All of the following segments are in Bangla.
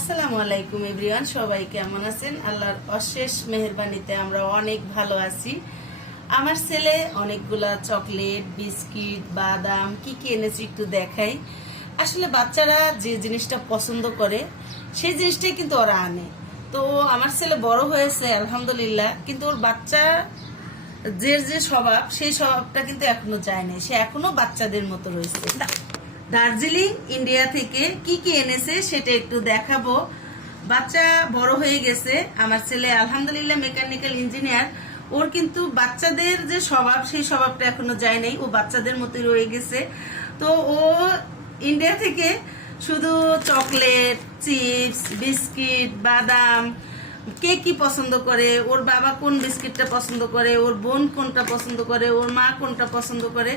আসসালামু আলাইকুম এভরিওয়ান, সবাই কেমন আছেন? আল্লাহর অশেষ মেহেরবানিতে আমরা অনেক ভালো আছি। আমার ছেলে অনেকগুলা চকলেট, বিস্কিট, বাদাম কি কি এনেছে একটু দেখাই। আসলে বাচ্চারা যে জিনিসটা পছন্দ করে সেই জিনিসটাই কিন্তু ওরা আনে। তো আমার ছেলে বড় হয়েছে আলহামদুলিল্লাহ, কিন্তু ওর বাচ্চা যে যে স্বভাব সেই স্বভাবটা কিন্তু এখনো যায়নি, সে এখনো বাচ্চাদের মতো রয়েছে। দার্জিলিং ইন্ডিয়া থেকে কি কি এনেছে সেটা একটু দেখাবো। বাচ্চা বড় হয়ে গেছে আমার ছেলে, আলহামদুলিল্লাহ মেকানিক্যাল ইঞ্জিনিয়ার। ওর কিন্তু বাচ্চাদের যে স্বভাব সেই স্বভাবটা এখনো যায় নাই, ও বাচ্চাদের মতোই রয়ে গেছে। তো ও ইন্ডিয়া থেকে শুধু চকলেট, চিপস, বিস্কিট, বাদাম, কে কি পছন্দ করে, ওর বাবা কোন বিস্কিটটা পছন্দ করে, ওর বোন কোনটা পছন্দ করে, ওর মা কোনটা পছন্দ করে,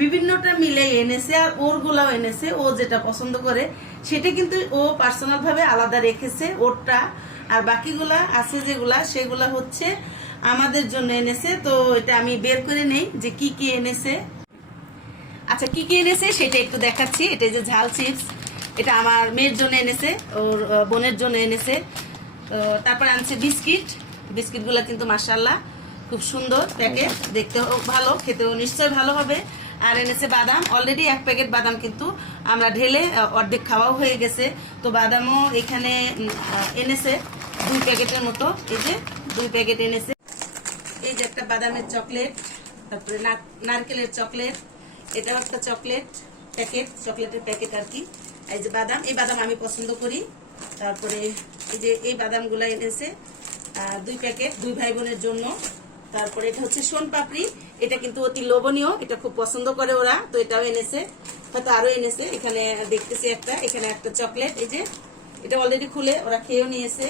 বিভিন্নটা মিলে এনেছে। আর ওর গুলাও এনেছে, ও যেটা পছন্দ করে সেটা কিন্তু ও পার্সোনাল ভাবে আলাদা রেখেছে ওরটা। আর বাকিগুলা আছে যেগুলা সেগুলা হচ্ছে আমাদের জন্য এনেছে। তো এটা আমি বের করে নেই যে কি কি এনেছে। আচ্ছা, কি কি এনেছে সেটা একটু দেখাচ্ছি। এটা যে ঝাল চিপস, এটা আমার মেয়ের জন্য এনেছে, ওর বোনের জন্য এনেছে। তারপর আনছে বিস্কিট। বিস্কিটগুলো কিন্তু মাশাআল্লাহ খুব সুন্দর প্যাকেট, দেখতেও ভালো, খেতেও নিশ্চয় ভালো হবে। আর এনেছে বাদাম। অলরেডি এক প্যাকেট বাদাম কিন্তু আমরা ঢেলে অর্ধেক খাওয়াও হয়ে গেছে। তো বাদামও এখানে এনেছে 2 প্যাকেটের মতো। এই যে 2 প্যাকেট এনেছে। এই যে একটা বাদামের চকলেট, তারপরে নারকেলের চকলেট, এটাও একটা চকলেট প্যাকেট, চকলেটের প্যাকেট আর কি। এই যে বাদাম, এই বাদাম আমি পছন্দ করি। তারপরে এই যে এই বাদামগুলো এনেছে 2 প্যাকেট, 2 ভাই বোনের জন্য। তারপরে এটা হচ্ছে সোন পাপড়ি, এটা কিন্তু অতি লোভনীয়, এটা খুব পছন্দ করে ওরা, তো এটাও এনেছে। হয়তো আরো এনেছে, এখানে দেখতেছি একটা, এখানে একটা চকলেট, এই যে এটা অলরেডি খুলে ওরা খেয়েও নিয়েছে।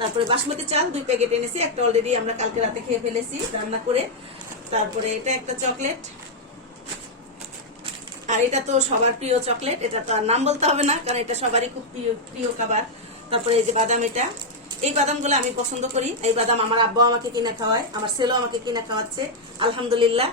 তারপরে বাসমতি চাল 2 প্যাকেট এনেছি, একটা অলরেডি আমরা কালকে রাতে খেয়ে ফেলেছি রান্না করে। তারপরে এটা একটা চকলেট, আর এটা তো সবার প্রিয় চকলেট, এটা তো আর নাম বলতে হবে না কারণ এটা সবারই খুব প্রিয় খাবার। তারপরে এই যে বাদাম, এটা এই বাদামগুলো আমি পছন্দ করি। এই বাদাম আমার আব্বু আমাকে কিনে খাওয়ায়, আমার ছেলেও আমাকে কিনে খাওয়াচ্ছে আলহামদুলিল্লাহ।